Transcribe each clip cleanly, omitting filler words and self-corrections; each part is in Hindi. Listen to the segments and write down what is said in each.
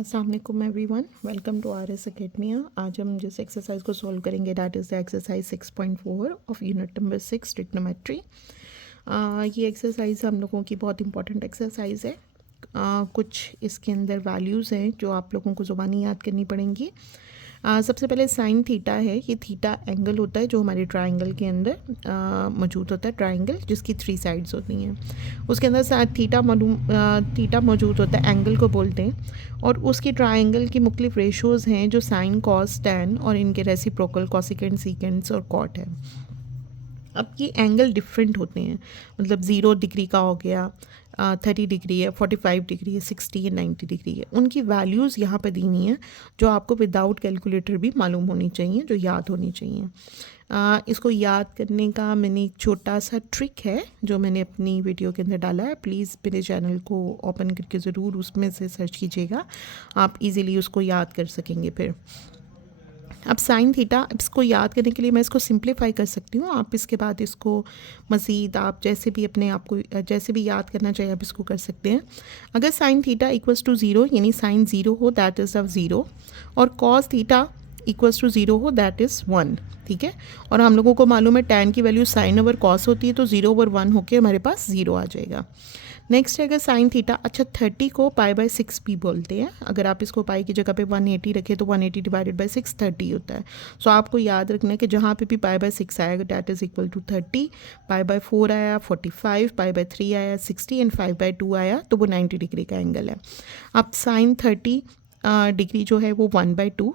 अस्सलाम वालेकुम everyone, welcome to R S academia. आज हम जिस एक्सरसाइज को सॉल्व करेंगे that is the exercise 6.4 of unit number 6 trigonometry. ये एक्सरसाइज हम लोगों की बहुत इंपॉर्टेंट एक्सरसाइज है। कुछ इसके अंदर वैल्यूज़ हैं जो आप लोगों को ज़ुबानी याद करनी पड़ेंगी। सबसे पहले साइन थीटा है। ये थीटा एंगल होता है जो हमारे ट्राइंगल के अंदर मौजूद होता है, ट्राइंगल जिसकी 3 साइड्स होती हैं। उसके अंदर थीटा मौजूद होता है, एंगल को बोलते हैं। और उसकी ट्राइंगल की मुख्तलिफ रेशोज़ हैं जो साइन, कॉस, टैन और इनके रेसिप्रोकल, कोसिकेंट, सीकेंट्स और कॉट है। अब ये एंगल डिफरेंट होते हैं, मतलब 0 डिग्री का हो गया, 30 डिग्री है, 45 डिग्री है, 60 है, 90 डिग्री है। उनकी वैल्यूज़ यहाँ पर दी हुई हैं जो आपको विदाउट कैलकुलेटर भी मालूम होनी चाहिए, जो याद होनी चाहिए। इसको याद करने का मैंने एक छोटा सा ट्रिक है जो मैंने अपनी वीडियो के अंदर डाला है। प्लीज़ मेरे चैनल को ओपन करके ज़रूर उसमें से सर्च कीजिएगा, आप इजीली उसको याद कर सकेंगे। फिर अब साइन थीटा, इसको याद करने के लिए मैं इसको सिंप्लीफाई कर सकती हूँ। आप इसके बाद इसको मज़ीद आप जैसे भी अपने आप को जैसे भी याद करना चाहिए आप इसको कर सकते हैं। अगर साइन थीटा इक्वल्स टू 0 यानी साइन 0 हो दैट इज़ ऑफ 0, और कॉस थीटा इक्वल्स टू 0 हो दैट इज़ 1। ठीक है, और हम लोगों को मालूम है टैन की वैल्यू साइन ओवर कॉस होती है, तो 0 ओवर 1 होके हमारे पास 0 आ जाएगा। नेक्स्ट है अगर साइन थीटा, अच्छा 30 को π/6 भी बोलते हैं। अगर आप इसको पाई की जगह पे 180 रखें तो 180 डिवाइडेड बाई 6 30 होता है। सो आपको याद रखना है कि जहाँ पे भी π/6 आएगा डैट इज़ इक्वल टू 30, π/4 आया 45, π/3 आया 60 एंड 5/2 आया तो वो 90 डिग्री का एंगल है। अब साइन 30 डिग्री जो है वो 1/2,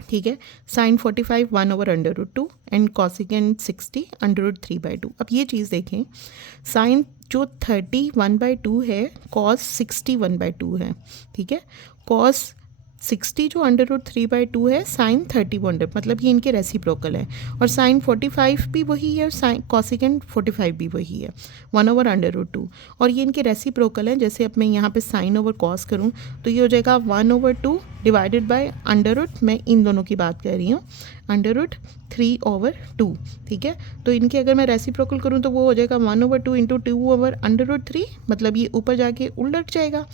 ठीक है। Sine 45 1/√2 and cosecant 60 √3/2। अब ये चीज़ देखें, साइन जो 30 1/2 है, कॉस 60 1/2 है। ठीक है, कॉस 60 जो √3/2 है, साइन 30 मतलब ये इनके रेसिप्रोकल है। और साइन 45 भी वही है और साइन कॉसिकेंट 45 भी वही है, 1/√2। और ये इनके रेसिप्रोकल है। जैसे अब मैं यहाँ पे साइन ओवर कॉस करूँ तो ये हो जाएगा 1/2 डिवाइडेड बाय √, मैं इन दोनों की बात कर रही हूँ, √3/2। ठीक है, तो इनके अगर मैं रेसिप्रोकल करूँ तो वो हो जाएगा 1/2 इंटू 2/√3, मतलब ये ऊपर जाके उलट जाएगा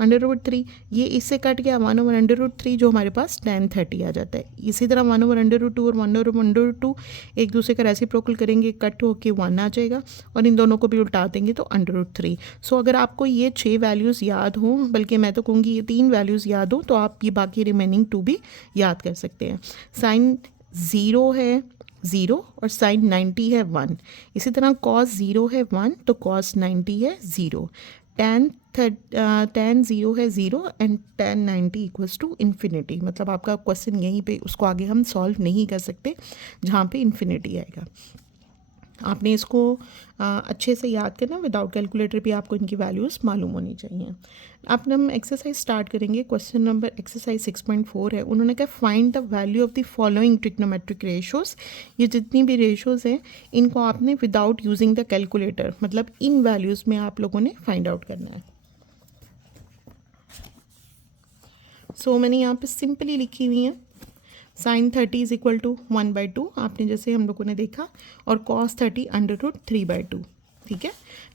√3। ये इससे कट गया 1/√3 जो हमारे पास tan 30 आ जाता है। इसी तरह 1/√2 और 1/√2 एक दूसरे का रेसिप्रोकल करेंगे, कट होके 1 आ जाएगा, और इन दोनों को भी उल्टा देंगे तो √3। सो अगर आपको ये 6 वैल्यूज़ याद हों, बल्कि मैं तो कहूँगी ये 3 वैल्यूज़ याद हो, तो आप ये बाकी रिमेनिंग 2 भी याद कर सकते हैं। साइन 0 है 0 और साइन 90 है 1। इसी तरह कॉस 0 है 1 तो कॉस 90 है 0। tan 0 है 0 and tan 90 equals to infinity. मतलब आपका क्वेश्चन यहीं पे, उसको आगे हम सॉल्व नहीं कर सकते जहाँ पे इन्फिनिटी आएगा। आपने इसको अच्छे से याद करना, विदाउट कैलकुलेटर भी आपको इनकी वैल्यूज़ मालूम होनी चाहिए। अब हम एक्सरसाइज स्टार्ट करेंगे। क्वेश्चन नंबर एक्सरसाइज 6.4 है। उन्होंने कहा find the value of the following trigonometric ratios. ये जितनी भी रेशोज़ हैं इनको आपने विदाउट यूजिंग द कैलकुलेटर, मतलब इन वैल्यूज़ में आप लोगों ने फाइंड आउट करना है। सो मैंने यहाँ पे सिंपली लिखी हुई है, साइन 30 इज इक्वल टू 1/2, आपने जैसे हम लोगों ने देखा, और कॉस 30 √3/2। ठीक है,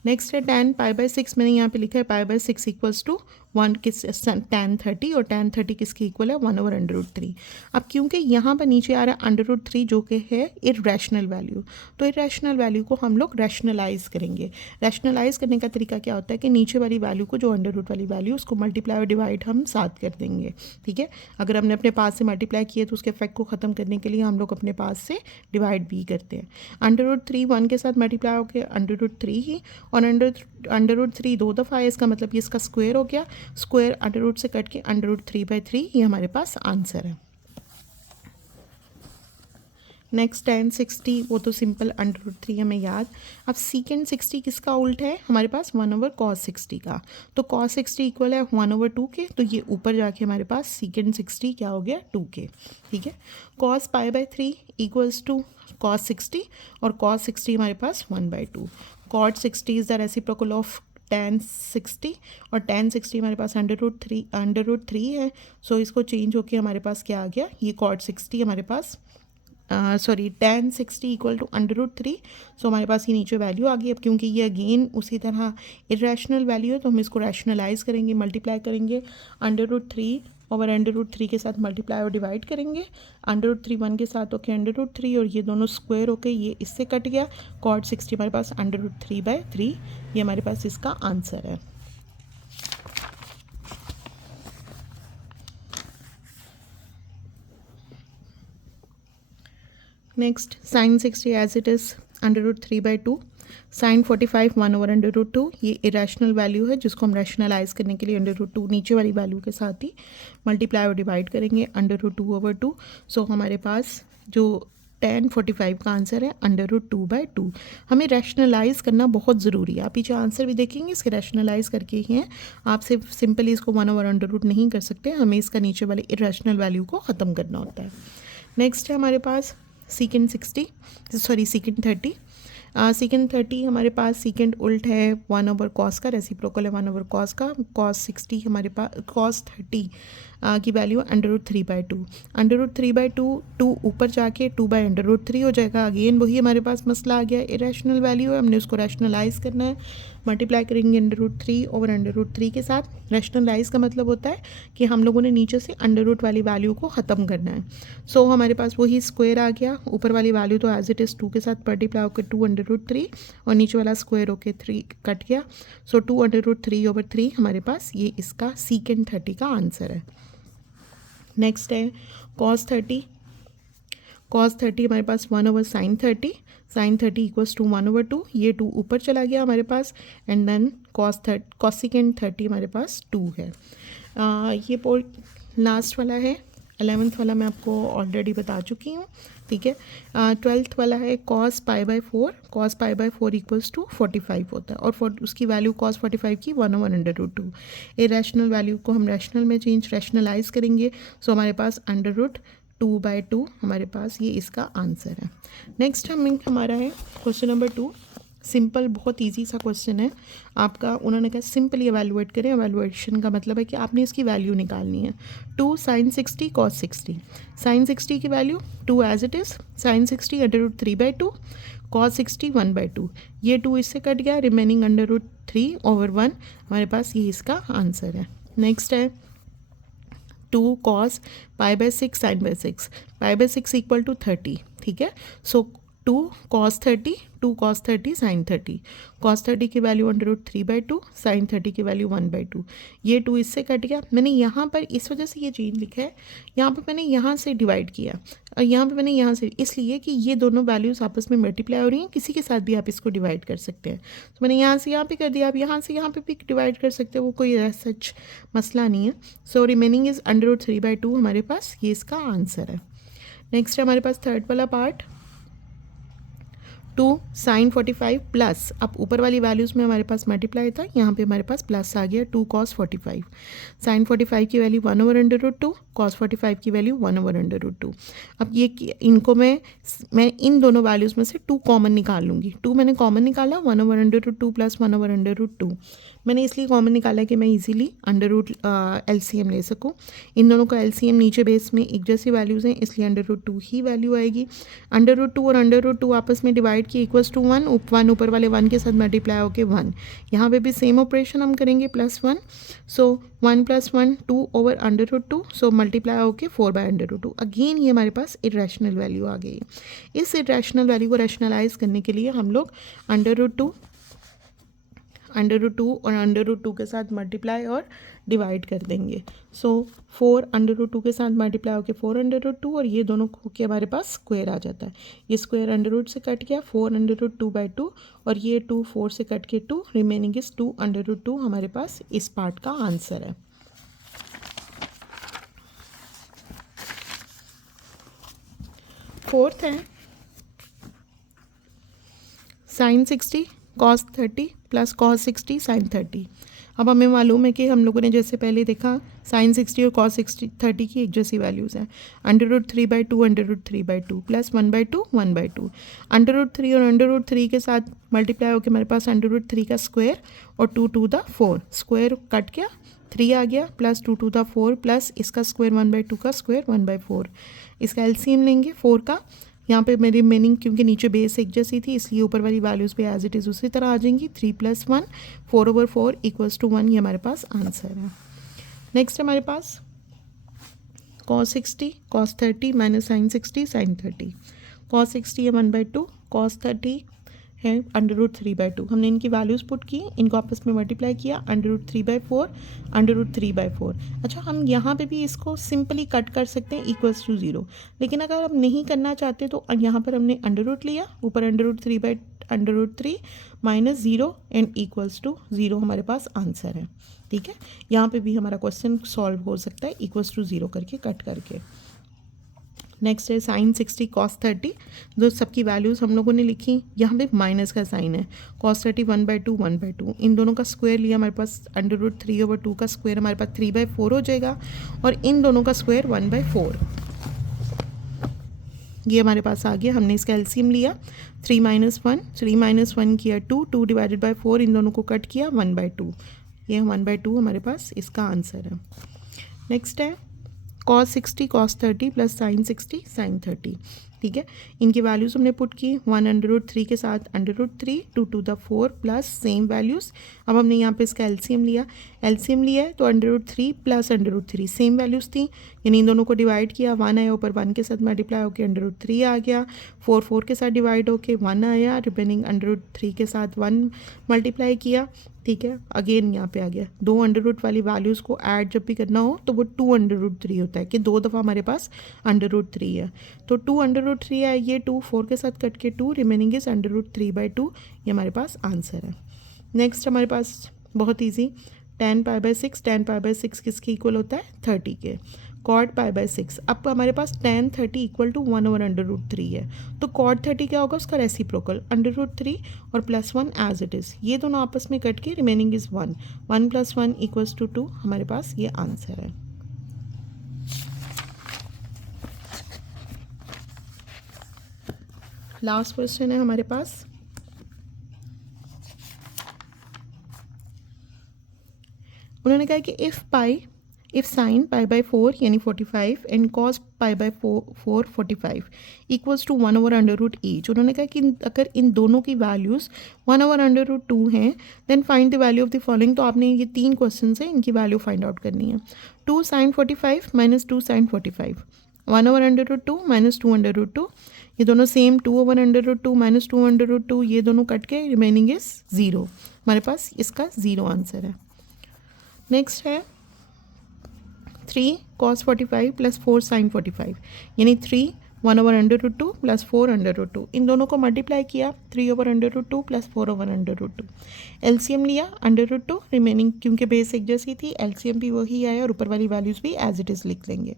नेक्स्ट है tan π/6, मैंने यहाँ पे लिखा है π/6 इक्वल्स टू 1 किस tan 30, और tan 30 किसके इक्वल है 1/√3। अब क्योंकि यहाँ पर नीचे आ रहा है √3 जो कि है इरेशनल वैल्यू, तो इरेशनल वैल्यू को हम लोग रैशनलाइज करेंगे। रैशनलाइज करने का तरीका क्या होता है कि नीचे वाली वैल्यू को, जो √, वाली वैल्यू, उसको मल्टीप्लाई और डिवाइड हम साथ कर देंगे। ठीक है, अगर हमने अपने पास से मल्टीप्लाई किए तो उसके इफेक्ट को ख़त्म करने के लिए हम लोग अपने पास से डिवाइड भी करते हैं। √3 1 के साथ मल्टीप्लाई हो गया √3 ही, और √3 2 दफ़ा है, इसका मतलब ये इसका स्क्वायर हो गया। स्क्वायर √ से कट के √3/3, ये हमारे पास आंसर है। नेक्स्ट tan 60, वो तो सिंपल √3 हमें याद। अब सीकेंड 60 किसका उल्ट है हमारे पास, 1/cos 60 का, तो cos 60 इक्वल है 1/2 के, तो ये ऊपर जाके हमारे पास सीकेंड 60 क्या हो गया 2 के। ठीक है, cos π/3 इक्वल्स टू cos 60, और cos 60 हमारे पास 1/2। cot 60 is the reciprocal of tan 60, और tan 60 हमारे पास √3 है। सो इसको चेंज होके हमारे पास क्या आ गया, ये cot 60 हमारे पास सॉरी tan 60 इक्वल टू √3। सो हमारे पास ये नीचे वैल्यू आ गई। अब क्योंकि ये अगेन उसी तरह इरेशनल वैल्यू है तो हम इसको रैशनलाइज करेंगे, मल्टीप्लाई करेंगे। √3 ओवर √3 के साथ मल्टीप्लाई और डिवाइड करेंगे। √3 1 के साथ ओके √3 और ये दोनों स्क्वायर होके ये इससे कट गया। cot 60 हमारे पास √3/3, ये हमारे पास इसका आंसर है। Next sin 60 as it is √3/2, sin 45 1 over √2। ये इरेशनल वैल्यू है जिसको हम रैशनलाइज करने के लिए √2 नीचे वाली वैल्यू के साथ ही मल्टीप्लाई और डिवाइड करेंगे √2/2। सो हमारे पास जो tan 45 का आंसर है √2/2। हमें रैशनलाइज करना बहुत ज़रूरी है। आप पीछे आंसर भी देखेंगे इसके रैशनलाइज करके ही हैं। आप सिर्फ सिंपली इसको 1 ओवर √2 नहीं कर सकते, हमें इसका नीचे वाले इरेशनल वैल्यू को ख़त्म करना होता है। नेक्स्ट है हमारे पास secant 30। secant 30 हमारे पास secant उल्ट है 1 ओवर कॉस का, रेसिप्रोकल है 1 ओवर कॉस का। cos 60 हमारे पास cos 30 की वैल्यू √3/2। √3/2 2 ऊपर जाके 2/√3 हो जाएगा। अगेन वही हमारे पास मसला आ गया, इरेशनल वैल्यू है, हमने उसको रैशनलाइज करना है। मल्टीप्लाई करेंगे √3 ओवर √3 के साथ। रैशनलाइज का मतलब होता है कि हम लोगों ने नीचे से अंडर वाली वैल्यू को ख़त्म करना है। सो हमारे पास वही स्क्वायर आ गया। ऊपर वाली वैल्यू तो एज इट इज़ 2 के साथ मल्टीप्लाई होकर 2/√3 और नीचे वाला स्क्वायर होकर 3 कट गया। सो 2/3/3 हमारे पास ये इसका secant 30 का आंसर है। नेक्स्ट है cos 30। cos 30 हमारे पास 1 over sin 30, sin 30 equals to 1/2। ये 2 ऊपर चला गया हमारे पास एंड देन cosecant 30 हमारे पास 2 है। ये लास्ट वाला है। 11th वाला मैं आपको ऑलरेडी बता चुकी हूँ, ठीक है। 12th वाला है cos π/4। cos π/4 इक्वल्स टू 45 होता है और उसकी वैल्यू cos 45 की 1 ओवर √2। इरेशनल वैल्यू को हम रैशनल में रैशनलाइज करेंगे। सो हमारे पास √2/2 हमारे पास ये इसका आंसर है। नेक्स्ट हमारा है क्वेश्चन नंबर 2। सिंपल, बहुत इजी सा क्वेश्चन है आपका। उन्होंने कहा सिंपली एवेलुएट करें। एवेलुएशन का मतलब है कि आपने इसकी वैल्यू निकालनी है। 2 sin 60 cos 60। sin 60 की value 2 as it is, sin 60 √3/2, cos 60 1/2। ये 2 इससे कट गया, रिमेनिंग √3 ओवर 1 हमारे पास ये इसका आंसर है। नेक्स्ट है 2 cos π/6 sin/6। π/6 इक्वल टू 30, ठीक है। सो 2 cos 30 sin 30। cos 30 की वैल्यू √3/2, sin 30 की वैल्यू 1/2। ये 2 इससे कट गया। मैंने यहाँ पर इस वजह से ये चेंज लिखा है, यहाँ पे मैंने यहाँ से डिवाइड किया और यहाँ पे मैंने यहाँ से, इसलिए कि ये दोनों वैल्यूज़ आपस में मल्टीप्लाई हो रही हैं। किसी के साथ भी आप इसको डिवाइड कर सकते हैं। तो मैंने यहाँ से यहाँ पे कर दिया, आप यहाँ से यहाँ पे भी डिवाइड कर सकते हो, वो कोई सच मसला नहीं है। सो रिमेनिंग इज़ √3/2 हमारे पास ये इसका आंसर है। नेक्स्ट है हमारे पास थर्ड वाला पार्ट। 2 sin 45 प्लस, अब ऊपर वाली वैल्यूज़ में हमारे पास मल्टीप्लाई था, यहाँ पे हमारे पास प्लस आ गया। 2 cos 45। sin 45 की वैल्यू 1 ओवर √2, cos 45 की वैल्यू 1 ओवर √2। अब ये इनको मैं इन दोनों वैल्यूज़ में से 2 कॉमन निकाल लूँगी। 2 मैंने कॉमन निकाला, 1 ओवर √2 प्लस 1 ओवर √2 मैंने इसलिए कॉमन निकाला कि मैं इजीली LCM ले सकूं। इन दोनों का LCM नीचे बेस में एक जैसी वैल्यूज़ हैं, इसलिए √2 ही वैल्यू आएगी। √2 और √2 आपस में डिवाइड किए इक्वल्स टू 1, 1 ऊपर वाले 1 के साथ मल्टीप्लाई होके 1। यहाँ पे भी सेम ऑपरेशन हम करेंगे, +1। सो 1 + 1 2 ओवर √2, सो मल्टीप्लाई होके 4/√2। अगेन ये हमारे पास इरेशनल वैल्यू आ गई। इस इरेशनल वैल्यू को रैशनलाइज करने के लिए हम लोग √2 और √2 के साथ मल्टीप्लाई और डिवाइड कर देंगे। सो 4 √2 के साथ मल्टीप्लाई होकर 4/2 और ये दोनों होके हमारे पास स्क्वायर आ जाता है। ये स्क्वायर √2 से कट गया, 4√2/2 और ये 2 4 से कट के 2, रिमेनिंग इज 2/2 हमारे पास इस पार्ट का आंसर है। फोर्थ है sin 60 cos 30 plus cos 60 sin 30। अब हमें मालूम है कि हम लोगों ने जैसे पहले देखा sin 60 और cos 30 की एक जैसी वैल्यूज़ हैं। √3/2 √3/2 प्लस 1/2 1/2। √3 और √3 के साथ मल्टीप्लाई होकर हमारे पास √3 का स्क्वायर और 2 to the 4, स्क्वायर कट गया 3 आ गया, प्लस 2 to the 4 प्लस इसका स्क्वायर 1/2 का स्क्वायर 1/4। इसका LCM लेंगे 4 का, यहाँ पे मेरी मीनिंग क्योंकि नीचे बेस एक जैसी थी इसलिए ऊपर वाली वैल्यूज़ भी एज इट इज़ उसी तरह आ जाएंगी। 3+1 4/4 = 1 ये हमारे पास आंसर है। नेक्स्ट हमारे पास cos 60 cos 30 minus sin 60 sin 30। cos 60 है 1/2, cos 30 है √3/2। हमने इनकी वैल्यूज़ पुट की, इनको आपस में मल्टीप्लाई किया, √3/4 √3/4। अच्छा, हम यहाँ पे भी इसको सिंपली कट कर सकते हैं =0, लेकिन अगर हम नहीं करना चाहते तो यहाँ पर हमने √ लिया, ऊपर √3 माइनस 0 एंड =0 हमारे पास आंसर है। ठीक है, यहाँ पे भी हमारा क्वेश्चन सॉल्व हो सकता है =0 करके कट करके। नेक्स्ट है sin 60 cos 30, जो सबकी वैल्यूज़ हम लोगों ने लिखी, यहाँ पे माइनस का साइन है। cos 30 1/2 1/2, इन दोनों का स्क्वायर लिया, हमारे पास √3/2 का स्क्वायर हमारे पास 3/4 हो जाएगा, और इन दोनों का स्क्वायर 1/4। ये हमारे पास आ गया। हमने इसका एलसीएम लिया, 3 - 1 किया 2, 2 डिवाइडेड बाई 4, इन दोनों को कट किया 1/2। ये 1/2 हमारे पास इसका आंसर है। नेक्स्ट है cos 60 cos 30 plus sin 60 sin 30। ठीक है, इनकी वैल्यूज़ हमने पुट की, 1/3 के साथ √3 2⁴ प्लस सेम वैल्यूज़। अब हमने यहाँ पे इसका एलसीएम लिया है तो √3 प्लस √3 सेम वैल्यूज़ थी, यानी इन दोनों को डिवाइड किया, 1 आया ऊपर, 1 के साथ मल्टीप्लाई होकर √3 आ गया, 4 के साथ डिवाइड होके 1 आया, रिमेनिंग √3 के साथ 1 मल्टीप्लाई किया। ठीक है, अगेन यहाँ पे आ गया, 2 वाली वैल्यूज़ को ऐड जब भी करना हो तो वो 2 होता है कि 2 दफ़ा हमारे पास √3 है, तो 2 है, ये 2 4 के साथ कट के 2, रिमेनिंग इज √3/2, ये हमारे पास आंसर है। नेक्स्ट हमारे पास बहुत ईजी, tan π/6 किसके इक्वल होता है 30 के, cot π/6। अब हमारे पास tan 30 = 1/√3 है, तो cot 30 क्या होगा, उसका रेसिप्रोकल √3 और +1 एज इट इज़, ये दोनों आपस में कट के रिमेनिंग इज़ 1 + 1 = 2, हमारे पास ये आंसर है। लास्ट क्वेश्चन है हमारे पास, उन्होंने कहा कि इफ़ sin π/4 यानी 45 एंड cos π/4 45 = 1/√each। उन्होंने कहा कि अगर इन दोनों की वैल्यूज़ 1/√2 हैं then find the value of the following. तो आपने ये 3 क्वेश्चन है, इनकी वैल्यू फाइंड आउट करनी है। 2 sin 45 - 2 sin 45, 1/√2 - 2/√2, ये दोनों सेम, 2/√2 - 2/√2, ये दोनों कट के रिमेनिंग इज 0, हमारे पास इसका 0 आंसर है। नेक्स्ट है 3 cos 45 + 4 sin 45, यानी 3 1/√2 + 4/√2, इन दोनों को मल्टीप्लाई किया, 3/√2 + 4/√2, एलसीएम लिया √2, रिमेनिंग क्योंकि बेस एक जैसी थी एलसीएम भी वही आया और ऊपर वाली वैल्यूज़ भी एज इट इज़ लिख लेंगे।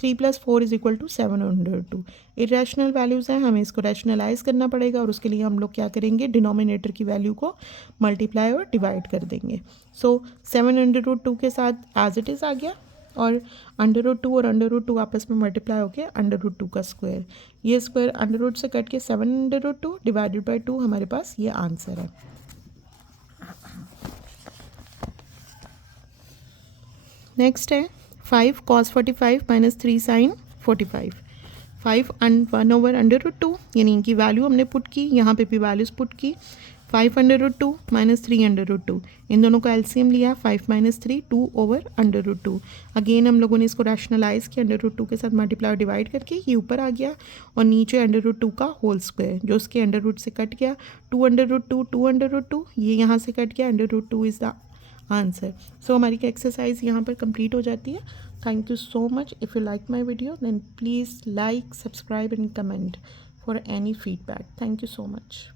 3 + 4 = 7/√2। इरेशनल वैल्यूज़ हैं, हमें इसको रैशनलाइज करना पड़ेगा, और उसके लिए हम लोग क्या करेंगे, डिनोमिनेटर की वैल्यू को मल्टीप्लाई और डिवाइड कर देंगे। सो 7/√2 के साथ एज इट इज़ आ गया, और √2 और √2 आपस में मल्टीप्लाई होके √2 का स्क्वायर, ये स्क्वायर √ से कट के 7/√2 डिवाइडेड बाई 2, हमारे पास ये आंसर है। नेक्स्ट है 5 cos 45 - 3 sin 45, 5 and 1/√2, यानी इनकी वैल्यू हमने पुट की, यहाँ पे भी वैल्यूज़ पुट की, 5/√2 - 3/√2, इन दोनों का एलसीएम लिया, 5 - 3 2/√2। अगेन हम लोगों ने इसको रैशनलाइज किया, √2 के साथ मल्टीप्लाई डिवाइड करके ये ऊपर आ गया, और नीचे √2 का होल स्क्वायर जो उसके अंडर से कट गया, 2/√2 2/√2, ये यहाँ से कट गया, √2 इज़ द आंसर। सो हमारी एक्सरसाइज यहाँ पर कंप्लीट हो जाती है। Thank you so much. If you like my video then please like, subscribe and comment for any feedback. Thank you so much.